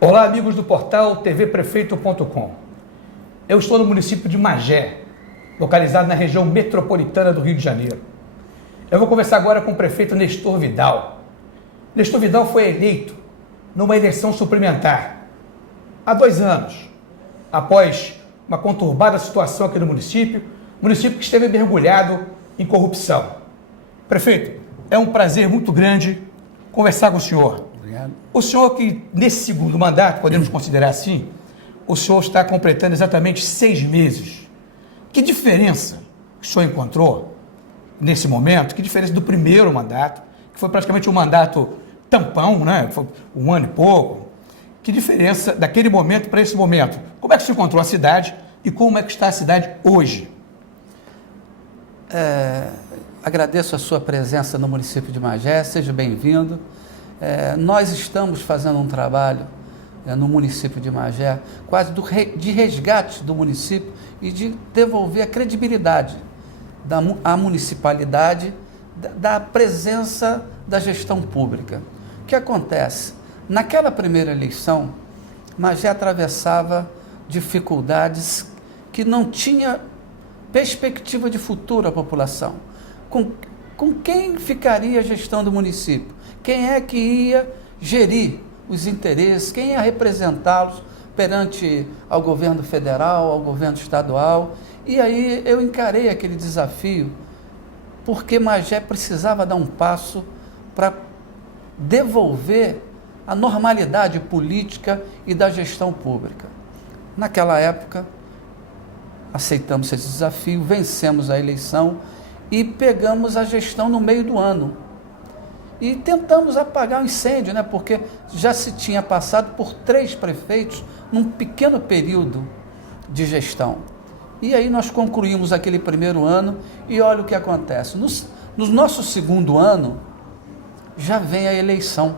Olá, amigos do portal tvprefeito.com. Eu estou no município de Magé, localizado na região metropolitana do Rio de Janeiro. Eu vou conversar agora com o prefeito Nestor Vidal. Nestor Vidal foi eleito numa eleição suplementar há 2 anos, após uma conturbada situação aqui no município que esteve mergulhado em corrupção. Prefeito, é um prazer muito grande conversar com o senhor. Obrigado. O senhor que, nesse segundo mandato, podemos considerar assim, o senhor está completando exatamente 6 meses. Que diferença o senhor encontrou nesse momento? Que diferença do primeiro mandato, que foi praticamente um mandato tampão, né? Foi 1 ano e pouco. Que diferença daquele momento para esse momento? Como é que se encontrou a cidade e como é que está a cidade hoje? Agradeço a sua presença no município de Magé, seja bem-vindo. Nós estamos fazendo um trabalho no município de Magé, quase de resgate do município e de devolver a credibilidade à municipalidade da presença da gestão pública. O que acontece? Naquela primeira eleição, Magé atravessava dificuldades que não tinha perspectiva de futuro à população. Com quem ficaria a gestão do município? Quem é que ia gerir os interesses? Quem ia representá-los perante ao governo federal, ao governo estadual? E aí eu encarei aquele desafio, porque Magé precisava dar um passo para devolver a normalidade política e da gestão pública. Naquela época, aceitamos esse desafio, vencemos a eleição e pegamos a gestão no meio do ano. E tentamos apagar o incêndio, né? Porque já se tinha passado por 3 prefeitos num pequeno período de gestão. E aí nós concluímos aquele primeiro ano e olha o que acontece. No nosso segundo ano, já vem a eleição.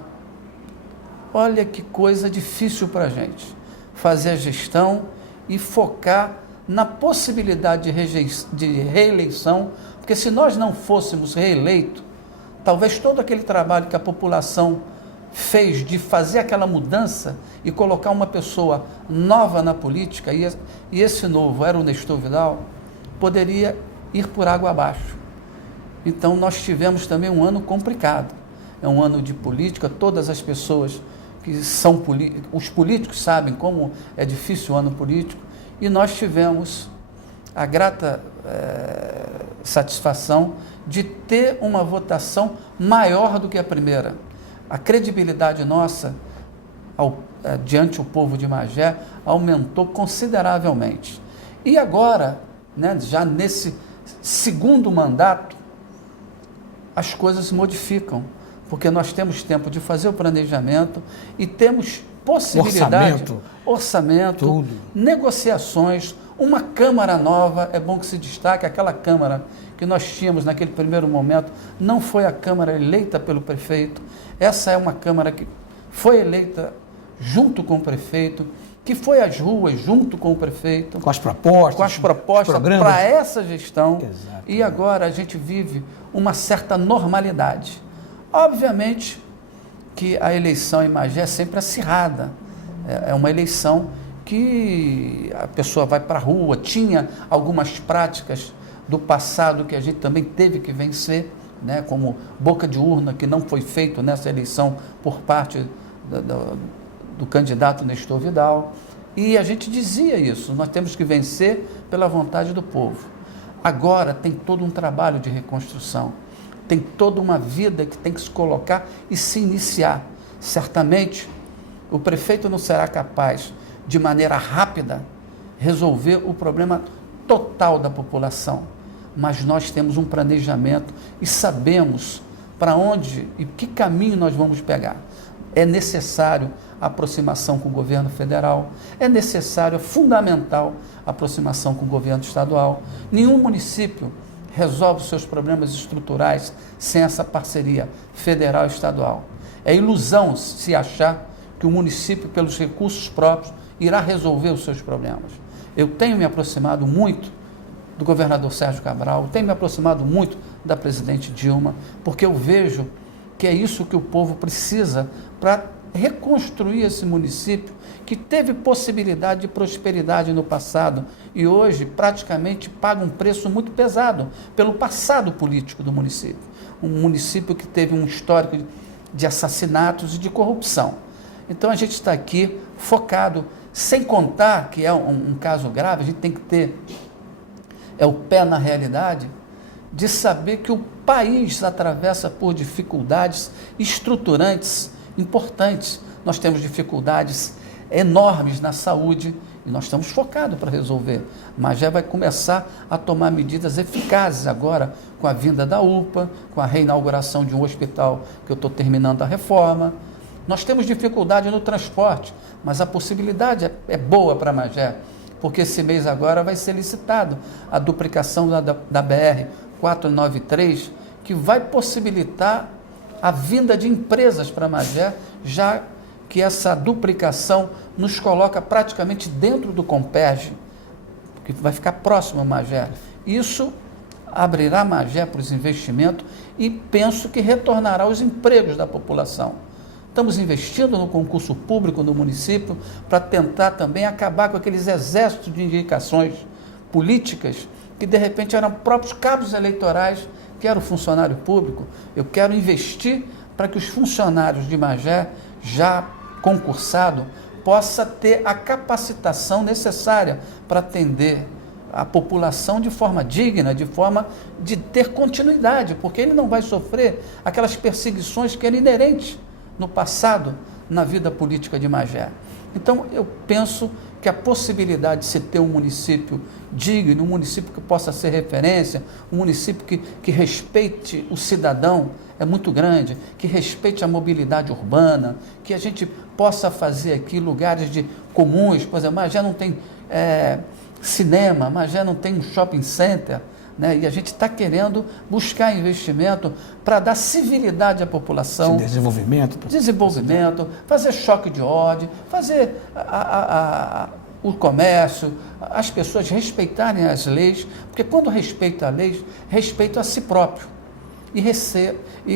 Olha que coisa difícil para a gente. Fazer a gestão e focar na possibilidade de reeleição, porque se nós não fôssemos reeleitos, talvez todo aquele trabalho que a população fez de fazer aquela mudança e colocar uma pessoa nova na política, e esse novo era o Nestor Vidal, poderia ir por água abaixo. Então nós tivemos também um ano complicado, é um ano de política, todas as pessoas que são os políticos sabem como é difícil o ano político, e nós tivemos a grata satisfação de ter uma votação maior do que a primeira. A credibilidade nossa diante o povo de Magé aumentou consideravelmente. E agora, né, já nesse segundo mandato, as coisas se modificam, porque nós temos tempo de fazer o planejamento e temos possibilidade, orçamento, negociações, uma Câmara nova. É bom que se destaque, aquela Câmara que nós tínhamos naquele primeiro momento, não foi a Câmara eleita pelo prefeito, essa é uma Câmara que foi eleita junto com o prefeito, que foi às ruas junto com o prefeito, Com as propostas para essa gestão. Exato. E agora a gente vive uma certa normalidade. Obviamente que a eleição em Magé é sempre acirrada, é uma eleição que a pessoa vai para a rua, tinha algumas práticas do passado que a gente também teve que vencer, né, como boca de urna, que não foi feito nessa eleição por parte do candidato Nestor Vidal, e a gente dizia isso, nós temos que vencer pela vontade do povo. Agora tem todo um trabalho de reconstrução, tem toda uma vida que tem que se colocar e se iniciar. Certamente o prefeito não será capaz, de maneira rápida, resolver o problema total da população, mas nós temos um planejamento e sabemos para onde e que caminho nós vamos pegar. É necessário a aproximação com o governo federal, é necessário, é fundamental a aproximação com o governo estadual. Nenhum município resolve os seus problemas estruturais sem essa parceria federal e estadual. É ilusão se achar que o município, pelos recursos próprios, irá resolver os seus problemas. Eu tenho me aproximado muito do governador Sérgio Cabral, tenho me aproximado muito da presidente Dilma, porque eu vejo que é isso que o povo precisa para reconstruir esse município que teve possibilidade de prosperidade no passado e hoje praticamente paga um preço muito pesado pelo passado político do município. Um município que teve um histórico de assassinatos e de corrupção. Então a gente está aqui focado, sem contar que é um caso grave, a gente tem que ter o pé na realidade, de saber que o país atravessa por dificuldades estruturantes importantes. Nós temos dificuldades enormes na saúde e nós estamos focados para resolver. Magé vai começar a tomar medidas eficazes agora com a vinda da UPA, com a reinauguração de um hospital que eu estou terminando a reforma. Nós temos dificuldade no transporte, mas a possibilidade é boa para Magé, porque esse mês agora vai ser licitado a duplicação da BR-493, que vai possibilitar a vinda de empresas para Magé, já que essa duplicação nos coloca praticamente dentro do Comperj, que vai ficar próximo a Magé. Isso abrirá Magé para os investimentos e penso que retornará os empregos da população. Estamos investindo no concurso público no município para tentar também acabar com aqueles exércitos de indicações políticas que de repente eram próprios cabos eleitorais, que era o funcionário público. Eu quero investir para que os funcionários de Magé, já concursado, possa ter a capacitação necessária para atender a população de forma digna, de forma de ter continuidade, porque ele não vai sofrer aquelas perseguições que eram inerentes no passado na vida política de Magé. Então eu penso que a possibilidade de se ter um município digno, um município que possa ser referência, um município que respeite o cidadão é muito grande, que respeite a mobilidade urbana, que a gente possa fazer aqui lugares comuns. Por exemplo, Magé não tem cinema, Magé não tem um shopping center, né? E a gente está querendo buscar investimento para dar civilidade à população. Desenvolvimento, fazer choque de ordem, fazer o comércio, as pessoas respeitarem as leis, porque quando respeita a lei, respeita a si próprio e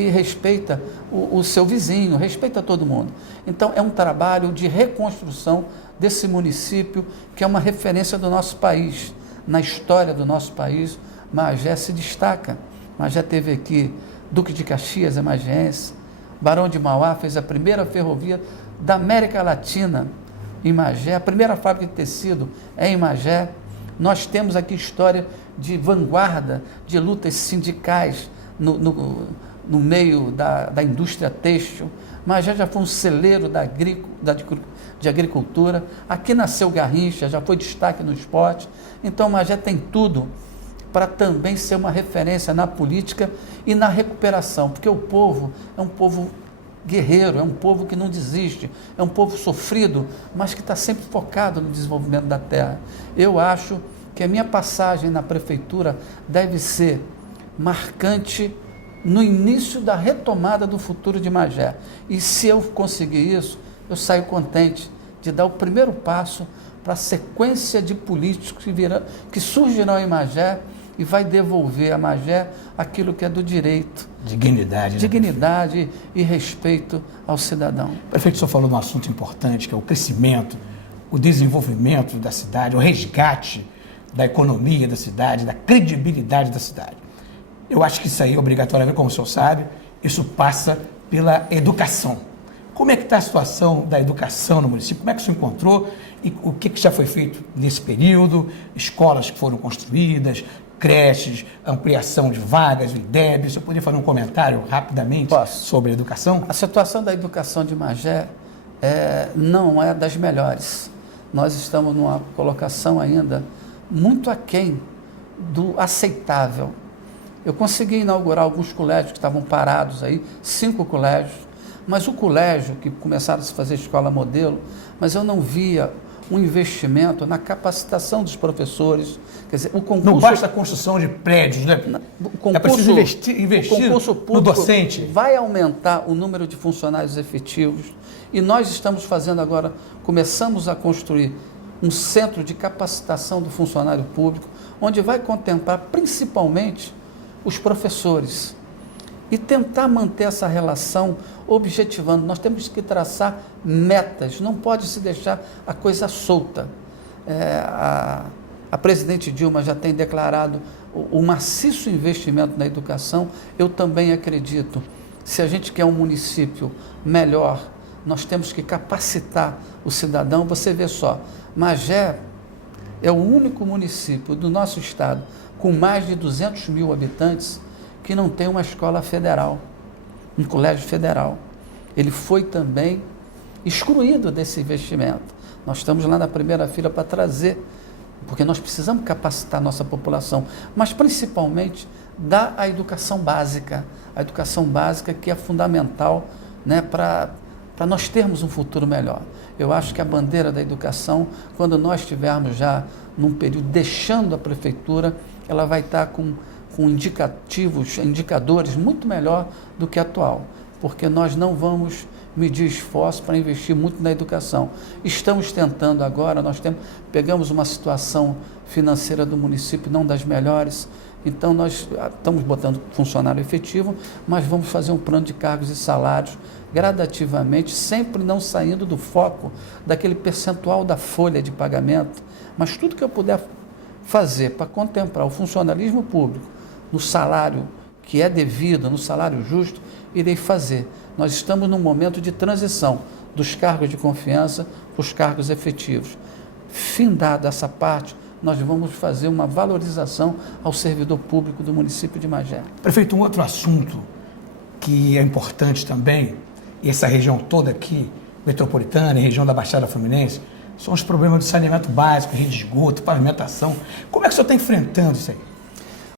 respeita o seu vizinho, respeita todo mundo. Então é um trabalho de reconstrução desse município que é uma referência do nosso país, na história do nosso país. Magé se destaca. Magé teve aqui Duque de Caxias, é magéense. Barão de Mauá fez a primeira ferrovia da América Latina em Magé. A primeira fábrica de tecido é em Magé. Nós temos aqui história de vanguarda, de lutas sindicais no meio da indústria têxtil. Magé já foi um celeiro de agricultura. Aqui nasceu Garrincha, já foi destaque no esporte. Então Magé tem tudo para também ser uma referência na política e na recuperação, porque o povo é um povo guerreiro, é um povo que não desiste, é um povo sofrido, mas que está sempre focado no desenvolvimento da terra. Eu acho que a minha passagem na prefeitura deve ser marcante no início da retomada do futuro de Magé. E se eu conseguir isso, eu saio contente de dar o primeiro passo para a sequência de políticos que surgirão em Magé e vai devolver a Magé aquilo que é do direito. Dignidade. Dignidade e respeito ao cidadão. Prefeito, o senhor falou de um assunto importante, que é o crescimento, o desenvolvimento da cidade, o resgate da economia da cidade, da credibilidade da cidade. Eu acho que isso aí, obrigatoriamente, como o senhor sabe, isso passa pela educação. Como é que está a situação da educação no município? Como é que o senhor encontrou e o que já foi feito nesse período? Escolas que foram construídas, creches, ampliação de vagas, o IDEB. O senhor poderia fazer um comentário rapidamente sobre a educação? A situação da educação de Magé não é das melhores. Nós estamos numa colocação ainda muito aquém do aceitável. Eu consegui inaugurar alguns colégios que estavam parados aí, 5 colégios, mas o colégio que começaram a se fazer escola modelo, mas eu não via um investimento na capacitação dos professores. Quer dizer, o concurso... Não basta a construção de prédios, né? É preciso investir no docente. Vai aumentar o número de funcionários efetivos e nós estamos fazendo agora, começamos a construir um centro de capacitação do funcionário público, onde vai contemplar principalmente os professores. e tentar manter essa relação objetivando. Nós temos que traçar metas, não pode se deixar a coisa solta. A presidente Dilma já tem declarado o maciço investimento na educação. Eu também acredito, se a gente quer um município melhor, nós temos que capacitar o cidadão. Você vê só, Magé é o único município do nosso estado com mais de 200 mil habitantes que não tem uma escola federal, um colégio federal. Ele foi também excluído desse investimento. Nós estamos lá na primeira fila para trazer, porque nós precisamos capacitar a nossa população, mas principalmente dar a educação básica que é fundamental, né, para nós termos um futuro melhor. Eu acho que a bandeira da educação, quando nós estivermos já num período deixando a prefeitura, ela vai estar com indicadores muito melhor do que atual, porque nós não vamos medir esforço para investir muito na educação. Estamos tentando agora, pegamos uma situação financeira do município não das melhores, então nós estamos botando funcionário efetivo, mas vamos fazer um plano de cargos e salários gradativamente, sempre não saindo do foco daquele percentual da folha de pagamento, mas tudo que eu puder fazer para contemplar o funcionalismo público no salário que é devido, no salário justo, irei fazer. Nós estamos num momento de transição dos cargos de confiança para os cargos efetivos. Findada essa parte, nós vamos fazer uma valorização ao servidor público do município de Magé. Prefeito, um outro assunto que é importante também, e essa região toda aqui, metropolitana e região da Baixada Fluminense, são os problemas do saneamento básico, rede de esgoto, pavimentação. Como é que o senhor está enfrentando isso aí?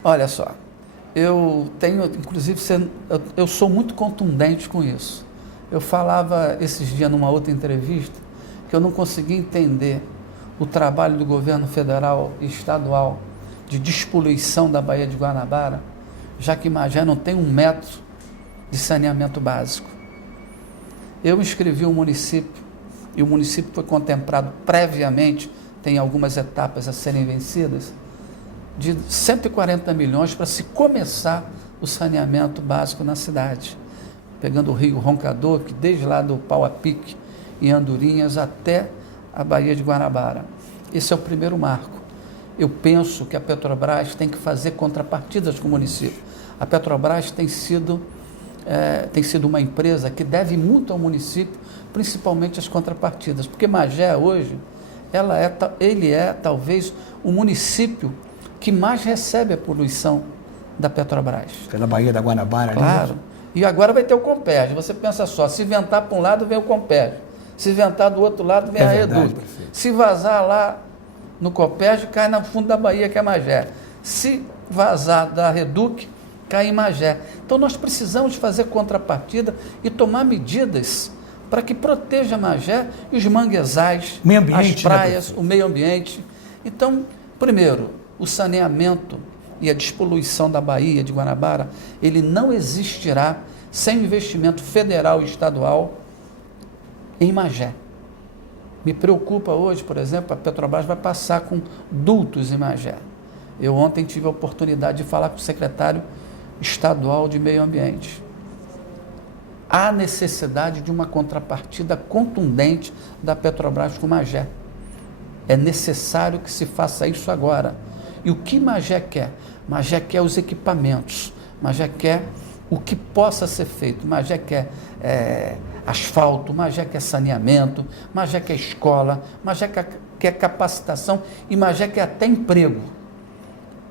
Olha só, eu tenho, inclusive, eu sou muito contundente com isso. Eu falava esses dias numa outra entrevista que eu não conseguia entender o trabalho do governo federal e estadual de despoluição da Baía de Guanabara, já que Magé não tem 1 metro de saneamento básico. Eu inscrevi o município e o município foi contemplado previamente, tem algumas etapas a serem vencidas, de 140 milhões para se começar o saneamento básico na cidade, pegando o rio Roncador, que desde lá do Pau a Pique e Andorinhas até a Baía de Guanabara. Esse é o primeiro marco. Eu penso que a Petrobras tem que fazer contrapartidas com o município. A Petrobras tem sido uma empresa que deve muito ao município, principalmente as contrapartidas, porque Magé hoje, ele é talvez o município que mais recebe a poluição da Petrobras. Pela Baía da Guanabara. Claro. Ali. E agora vai ter o Compérgio. Você pensa só, se ventar para um lado, vem o Compérgio. Se ventar do outro lado, vem a Reduc. Se vazar lá no Compérgio, cai no fundo da Baía, que é Magé. Se vazar da Reduc, cai em Magé. Então nós precisamos fazer contrapartida e tomar medidas para que proteja Magé e os manguezais, as praias, o meio ambiente. Então, primeiro, o saneamento e a despoluição da Baía de Guanabara, ele não existirá sem investimento federal e estadual em Magé. Me preocupa hoje, por exemplo, a Petrobras vai passar com dutos em Magé. Eu ontem tive a oportunidade de falar com o secretário estadual de meio ambiente. Há necessidade de uma contrapartida contundente da Petrobras com Magé. É necessário que se faça isso agora. E o que Magé quer? Magé quer os equipamentos, Magé quer o que possa ser feito, Magé quer asfalto, Magé quer saneamento, Magé quer escola, Magé quer capacitação e Magé quer até emprego.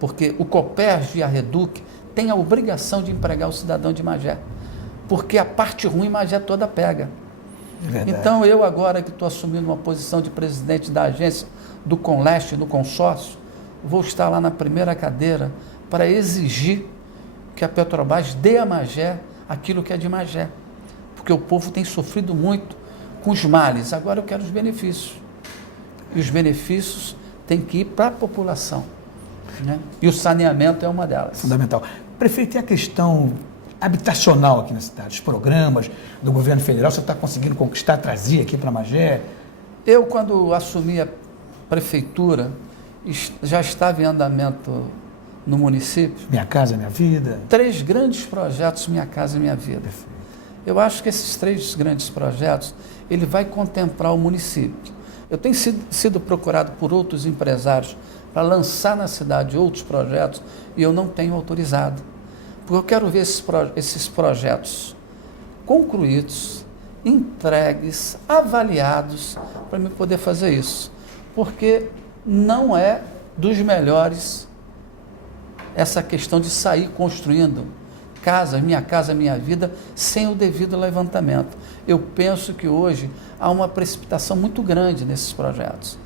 Porque o Copérgio e a Reduc têm a obrigação de empregar o cidadão de Magé, porque a parte ruim Magé toda pega. Então eu agora que estou assumindo uma posição de presidente da agência do Conleste, do consórcio, vou estar lá na primeira cadeira para exigir que a Petrobras dê a Magé aquilo que é de Magé, porque o povo tem sofrido muito com os males. Agora eu quero os benefícios, e os benefícios têm que ir para a população, né? E o saneamento é uma delas. Fundamental. Prefeito, e a questão habitacional aqui na cidade, os programas do governo federal, você está conseguindo conquistar, trazer aqui para Magé? Eu, quando assumi a prefeitura, já estava em andamento no município. Minha Casa Minha Vida. 3 grandes projetos Minha Casa Minha Vida. Eu acho que esses 3 grandes projetos, ele vai contemplar o município. Eu tenho sido procurado por outros empresários para lançar na cidade outros projetos e eu não tenho autorizado. Porque eu quero ver esses projetos concluídos, entregues, avaliados, para eu poder fazer isso. Porque não é dos melhores essa questão de sair construindo Minha Casa Minha Vida, sem o devido levantamento. Eu penso que hoje há uma precipitação muito grande nesses projetos.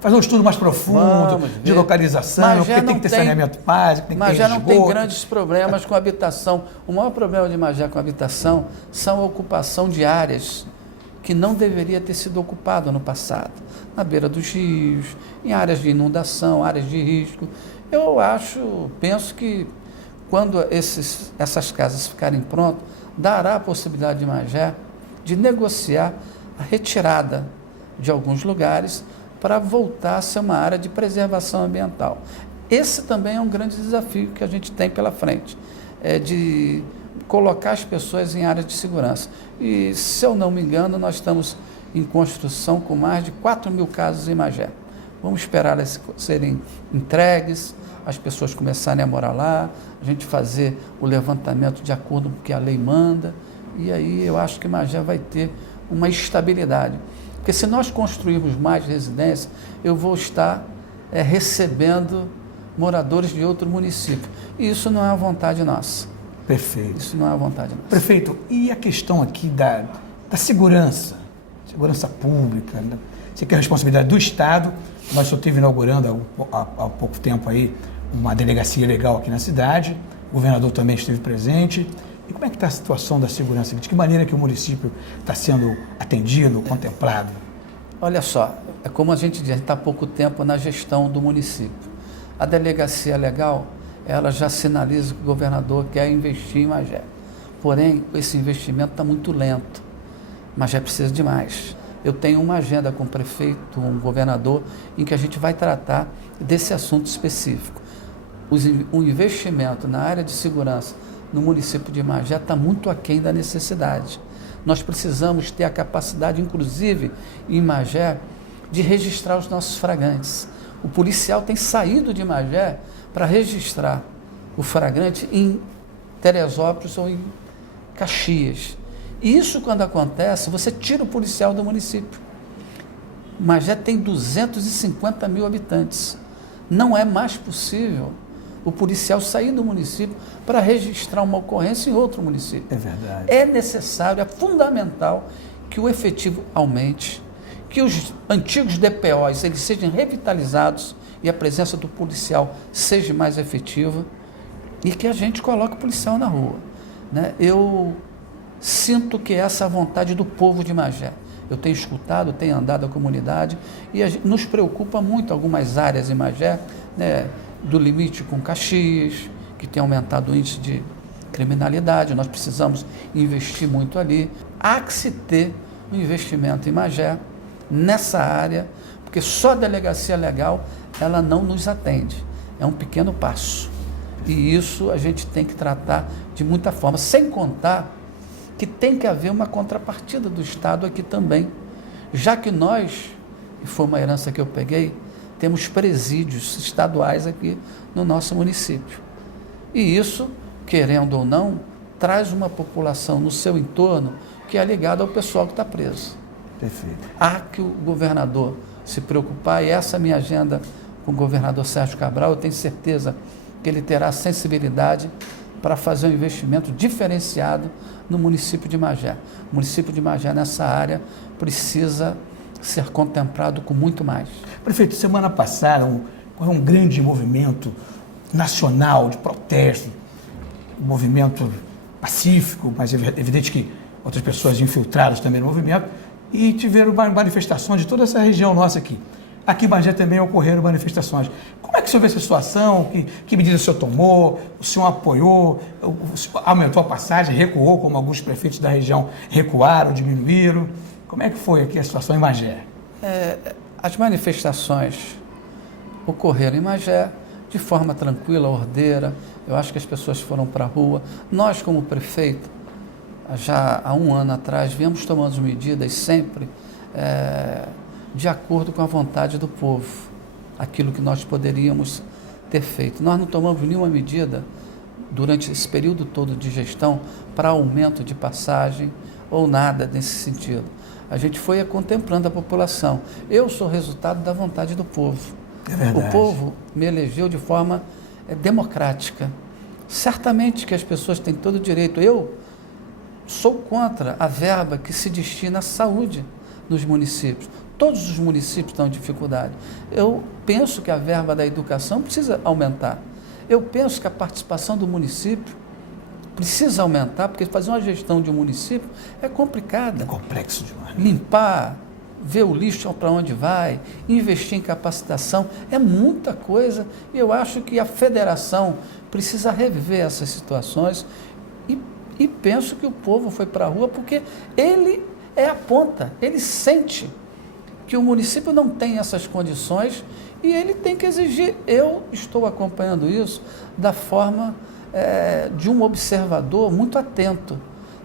Fazer um estudo mais profundo de localização, porque tem que ter saneamento básico, tem que ter esgoto. Magé não tem grandes problemas com habitação. O maior problema de Magé com habitação são a ocupação de áreas que não deveria ter sido ocupado no passado. Na beira dos rios, em áreas de inundação, áreas de risco. Penso que quando essas casas ficarem prontas, dará a possibilidade de Magé de negociar a retirada de alguns lugares para voltar a ser uma área de preservação ambiental. Esse também é um grande desafio que a gente tem pela frente, de colocar as pessoas em áreas de segurança. E, se eu não me engano, nós estamos em construção com mais de 4.000 casas em Magé. Vamos esperar elas serem entregues, as pessoas começarem a morar lá, a gente fazer o levantamento de acordo com o que a lei manda, e aí eu acho que Magé vai ter uma estabilidade. Porque se nós construirmos mais residências, eu vou estar recebendo moradores de outro município. E isso não é a vontade nossa. Perfeito. Isso não é a vontade nossa. Prefeito, e a questão aqui da segurança pública, né? Você quer a responsabilidade do Estado. Nós só estivemos inaugurando há pouco tempo aí uma delegacia legal aqui na cidade, o governador também esteve presente. E como é que está a situação da segurança? De que maneira que o município está sendo atendido, contemplado? Olha só, é como a gente diz, a gente está há pouco tempo na gestão do município. A delegacia legal, ela já sinaliza que o governador quer investir em Magé. Porém, esse investimento está muito lento. Magé precisa de mais. Eu tenho uma agenda com o prefeito, um governador, em que a gente vai tratar desse assunto específico. O investimento na área de segurança no município de Magé está muito aquém da necessidade. Nós precisamos ter a capacidade, inclusive, em Magé, de registrar os nossos flagrantes. O policial tem saído de Magé para registrar o flagrante em Teresópolis ou em Caxias. E isso, quando acontece, você tira o policial do município. Magé tem 250.000 habitantes. Não é mais possível o policial sair do município para registrar uma ocorrência em outro município. É verdade. É necessário, é fundamental que o efetivo aumente, que os antigos DPOs eles sejam revitalizados e a presença do policial seja mais efetiva e que a gente coloque o policial na rua, né? Eu sinto que essa é a vontade do povo de Magé. Eu tenho escutado, tenho andado a comunidade e nos preocupa muito algumas áreas em Magé, né, do limite com Caxias, que tem aumentado o índice de criminalidade. Nós precisamos investir muito ali. Há que se ter um investimento em Magé, nessa área, porque só a delegacia legal, ela não nos atende. É um pequeno passo. E isso a gente tem que tratar de muita forma, sem contar que tem que haver uma contrapartida do Estado aqui também. Já que nós, e foi uma herança que eu peguei, temos presídios estaduais aqui no nosso município. E isso, querendo ou não, traz uma população no seu entorno que é ligada ao pessoal que está preso. Perfeito. Há que o governador se preocupar, e essa é a minha agenda com o governador Sérgio Cabral, eu tenho certeza que ele terá sensibilidade para fazer um investimento diferenciado no município de Magé. O município de Magé, nessa área, precisa ser contemplado com muito mais. Prefeito, semana passada, um grande movimento nacional de protesto, um movimento pacífico, mas é evidente que outras pessoas infiltradas também no movimento, e tiveram manifestações de toda essa região nossa aqui. Aqui em Magé também ocorreram manifestações. Como é que o senhor vê essa situação? Que medidas o senhor tomou? O senhor apoiou? Aumentou a passagem? Recuou, como alguns prefeitos da região recuaram, diminuíram? Como é que foi aqui a situação em Magé? As manifestações ocorreram em Magé de forma tranquila, ordeira. Eu acho que as pessoas foram para a rua. Nós, como prefeito, já há um ano atrás, viemos tomando medidas sempre de acordo com a vontade do povo, aquilo que nós poderíamos ter feito. Nós não tomamos nenhuma medida durante esse período todo de gestão para aumento de passagem ou nada nesse sentido. A gente foi contemplando a população. Eu sou resultado da vontade do povo. É verdade. O povo me elegeu de forma democrática. Certamente que as pessoas têm todo o direito. Eu sou contra a verba que se destina à saúde nos municípios. Todos os municípios estão em dificuldade. Eu penso que a verba da educação precisa aumentar. Eu penso que a participação do município precisa aumentar, porque fazer uma gestão de um município é complicada. É complexo demais. Limpar, ver o lixo para onde vai, investir em capacitação, é muita coisa. E eu acho que a federação precisa rever essas situações e penso que o povo foi para a rua porque ele é a ponta, ele sente que o município não tem essas condições e ele tem que exigir. Eu estou acompanhando isso da forma de um observador muito atento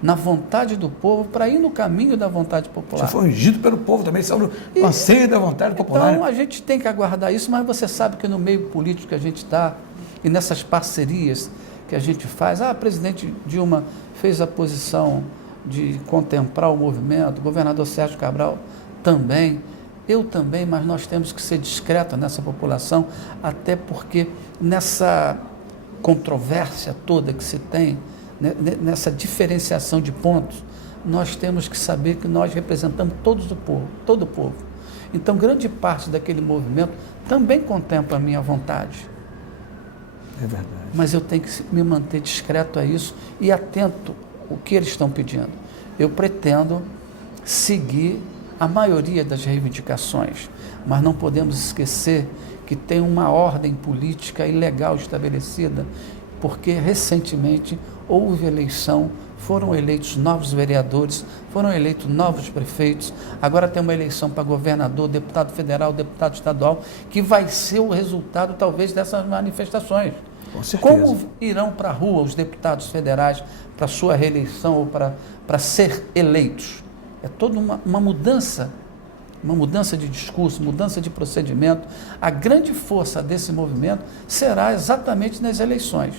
na vontade do povo para ir no caminho da vontade popular. Você foi ungido pelo povo também, sobre o anseio da vontade popular. Então, a gente tem que aguardar isso, mas você sabe que no meio político que a gente está e nessas parcerias que a gente faz, a presidente Dilma fez a posição de contemplar o movimento, o governador Sérgio Cabral também, eu também, mas nós temos que ser discretos nessa população, até porque nessa controvérsia toda que se tem, nessa diferenciação de pontos, nós temos que saber que nós representamos todo o povo. Então, grande parte daquele movimento também contempla a minha vontade. É verdade. Mas eu tenho que me manter discreto a isso e atento ao que eles estão pedindo. Eu pretendo seguir a maioria das reivindicações, mas não podemos esquecer que tem uma ordem política e legal estabelecida, porque recentemente houve eleição, foram eleitos novos vereadores, foram eleitos novos prefeitos, agora tem uma eleição para governador, deputado federal, deputado estadual, que vai ser o resultado talvez dessas manifestações. Com certeza. Como irão para a rua os deputados federais para sua reeleição ou para ser eleitos? É toda uma mudança de discurso, mudança de procedimento. A grande força desse movimento será exatamente nas eleições,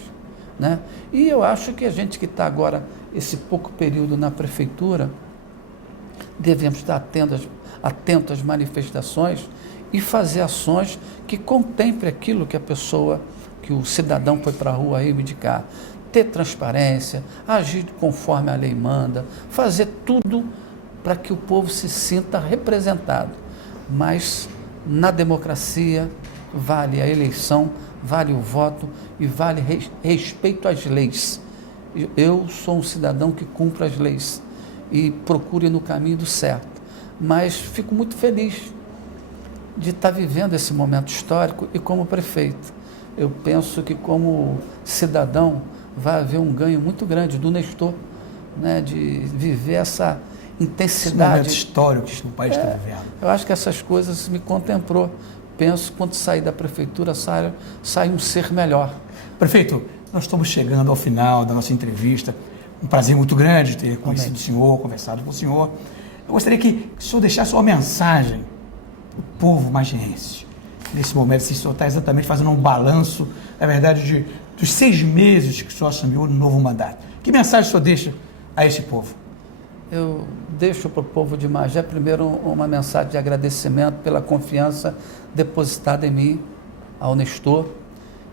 né? E eu acho que a gente que está agora, esse pouco período na prefeitura, devemos estar atento às manifestações e fazer ações que contemplem aquilo que a pessoa, que o cidadão foi para a rua reivindicar. Ter transparência, agir conforme a lei manda, fazer tudo para que o povo se sinta representado. Mas na democracia vale a eleição, vale o voto e vale respeito às leis. Eu sou um cidadão que cumpre as leis e procuro ir no caminho do certo. Mas fico muito feliz de estar vivendo esse momento histórico e como prefeito. Eu penso que como cidadão vai haver um ganho muito grande do Nestor, né, de viver essa intensidade. Esse momento histórico que o país está vivendo. Eu acho que essas coisas me contemplou. Penso que quando sair da prefeitura, sai um ser melhor. Prefeito, nós estamos chegando ao final da nossa entrevista. Um prazer muito grande ter conhecido o senhor, conversado com o senhor. Eu gostaria que o senhor deixasse uma mensagem para o povo magiense. Nesse momento, o senhor está exatamente fazendo um balanço, na verdade, dos 6 meses que o senhor assumiu no novo mandato. Que mensagem o senhor deixa a esse povo? Eu deixo para o povo de Magé, primeiro, uma mensagem de agradecimento pela confiança depositada em mim, ao Nestor,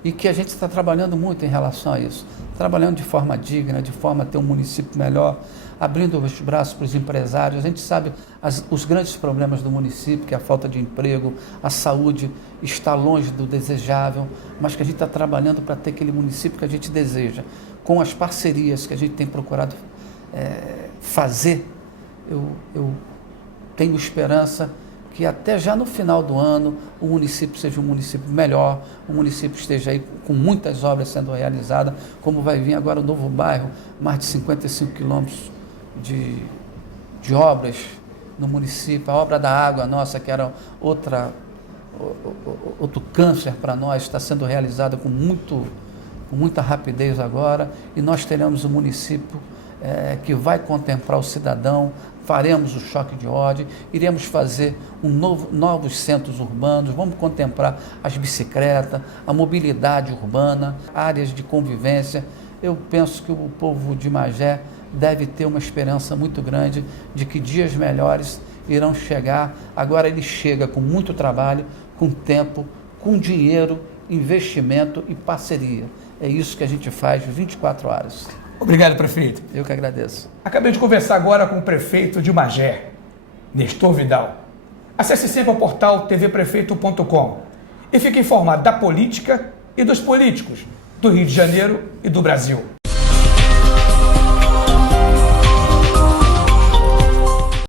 e que a gente está trabalhando muito em relação a isso, trabalhando de forma digna, de forma a ter um município melhor, abrindo os braços para os empresários. A gente sabe os grandes problemas do município, que é a falta de emprego, a saúde está longe do desejável, mas que a gente está trabalhando para ter aquele município que a gente deseja, com as parcerias que a gente tem procurado fazer. Eu tenho esperança que até já no final do ano o município seja um município melhor, o município esteja aí com muitas obras sendo realizadas, como vai vir agora o novo bairro, mais de 55 quilômetros de obras no município, a obra da água nossa, que era outro câncer para nós, está sendo realizada com muita rapidez agora, e nós teremos um município que vai contemplar o cidadão, faremos o choque de ordem, iremos fazer novos centros urbanos, vamos contemplar as bicicletas, a mobilidade urbana, áreas de convivência. Eu penso que o povo de Magé deve ter uma esperança muito grande de que dias melhores irão chegar. Agora ele chega com muito trabalho, com tempo, com dinheiro, investimento e parceria. É isso que a gente faz 24 horas. Obrigado, prefeito. Eu que agradeço. Acabei de conversar agora com o prefeito de Magé, Nestor Vidal. Acesse sempre o portal tvprefeito.com e fique informado da política e dos políticos do Rio de Janeiro e do Brasil.